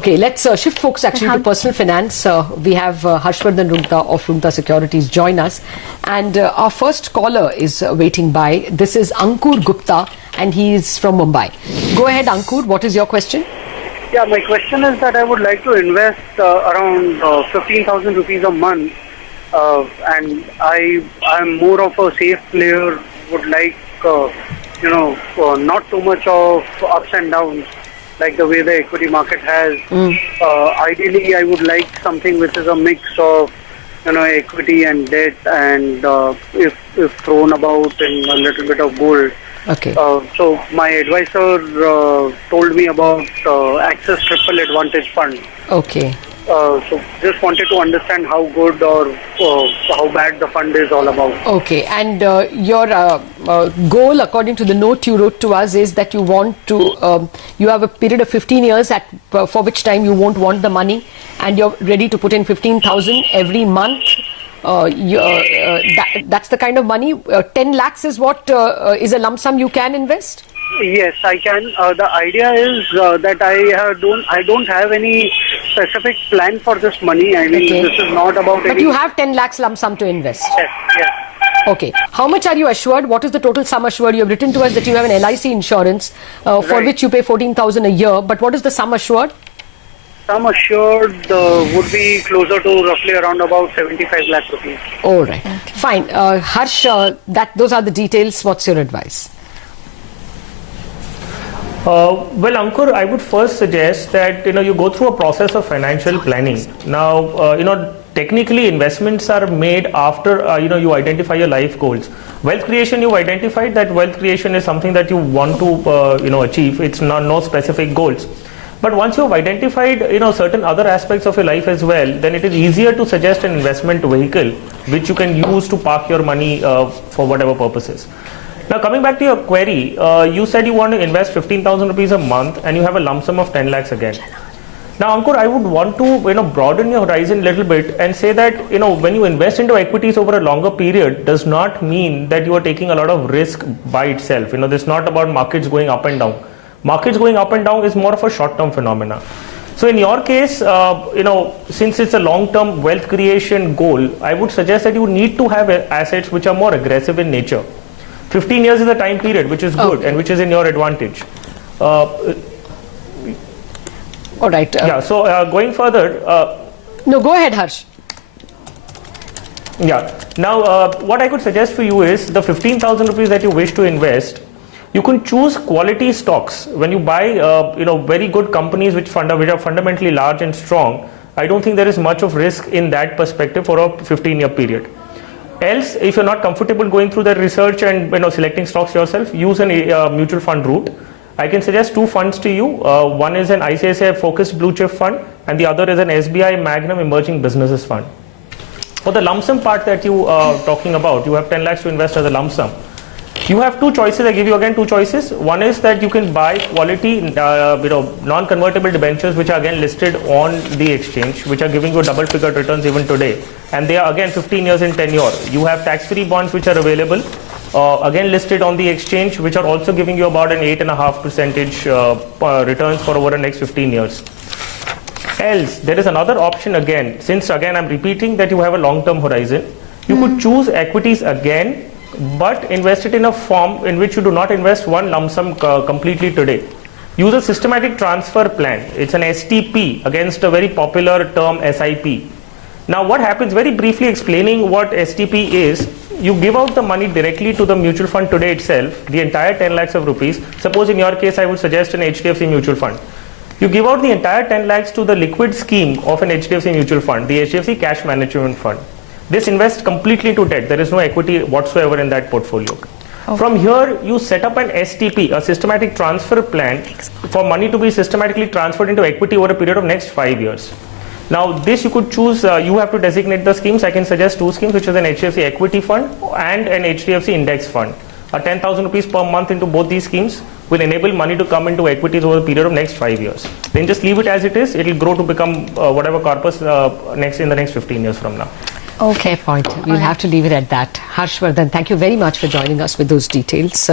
Okay, let's shift focus actually to personal finance. We have Harshvardhan Roongta of Roongta Securities join us. And our first caller is waiting by. This is Ankur Gupta and he is from Mumbai. Go ahead, Ankur. What is your question? Yeah, my question is that I would like to invest around 15,000 rupees a month. And I'm more of a safe player, would like, not too much of ups and downs, like the way the equity market has. Ideally, I would like something which is a mix of, equity and debt, and if thrown about in a little bit of gold. Okay. So my advisor told me about Access Triple Advantage Fund. Okay. So just wanted to understand how good or how bad the fund is all about. Okay, and your goal, according to the note you wrote to us, is that you want to, you have a period of 15 years for which time you won't want the money, and you're ready to put in 15,000 every month. That's the kind of money. 10 lakhs is what is a lump sum you can invest? Yes, I can. The idea is that I don't have any specific plan for this money. I mean, This is not about. But you have 10 lakhs lump sum to invest. Yes. Okay. How much are you assured? What is the total sum assured? You have written to us that you have an LIC insurance for which you pay 14,000 a year. But what is the sum assured? Sum assured would be closer to roughly around about 75 lakh rupees. All right. Okay. Fine. Harsh, those are the details. What's your advice? Well, Ankur, I would first suggest that you go through a process of financial planning. Now, technically investments are made after you identify your life goals. Wealth creation, you've identified that wealth creation is something that you want to achieve. It's no specific goals. But once you've identified certain other aspects of your life as well, then it is easier to suggest an investment vehicle which you can use to park your money for whatever purposes. Now, coming back to your query, you said you want to invest 15,000 rupees a month and you have a lump sum of 10 lakhs again. Now, Ankur, I would want to broaden your horizon a little bit and say that when you invest into equities over a longer period does not mean that you are taking a lot of risk by itself. This is not about markets going up and down. Markets going up and down is more of a short-term phenomena. So in your case, since it's a long-term wealth creation goal, I would suggest that you need to have assets which are more aggressive in nature. 15 years is the time period which is good and which is in your advantage. All right. So going further. No, go ahead, Harsh. Yeah. Now, what I could suggest for you is the 15,000 rupees that you wish to invest. You can choose quality stocks. When you buy, very good companies which are fundamentally large and strong, I don't think there is much of risk in that perspective for a 15-year period. Else, if you're not comfortable going through the research and selecting stocks yourself, use a mutual fund route. I can suggest two funds to you. One is an ICICI focused blue chip fund, and the other is an SBI Magnum Emerging Businesses Fund. For the lump sum part that you are talking about, you have 10 lakhs to invest as a lump sum. You have two choices. I give you again two choices. One is that you can buy quality, non-convertible debentures, which are again listed on the exchange, which are giving you double-figure returns even today. And they are again 15 years in tenure. You have tax-free bonds which are available, again listed on the exchange, which are also giving you about an 8.5% returns for over the next 15 years. Else, there is another option again. Since again I'm repeating that you have a long-term horizon, you could choose equities again, but invest it in a form in which you do not invest one lump sum completely today. Use a systematic transfer plan. It's an STP against a very popular term SIP. Now what happens, very briefly explaining what STP is, you give out the money directly to the mutual fund today itself, the entire 10 lakhs of rupees. Suppose in your case I would suggest an HDFC mutual fund. You give out the entire 10 lakhs to the liquid scheme of an HDFC mutual fund, the HDFC Cash Management Fund. This invests completely into debt. There is no equity whatsoever in that portfolio. Okay. From here, you set up an STP, a systematic transfer plan, for money to be systematically transferred into equity over a period of next 5 years. Now, this you could choose, you have to designate the schemes. I can suggest two schemes, which is an HDFC equity fund and an HDFC index fund. 10,000 rupees per month into both these schemes will enable money to come into equities over a period of next 5 years. Then just leave it as it is. It will grow to become whatever corpus in the next 15 years from now. Okay, point. We'll have to leave it at that. Harshvardhan, thank you very much for joining us with those details.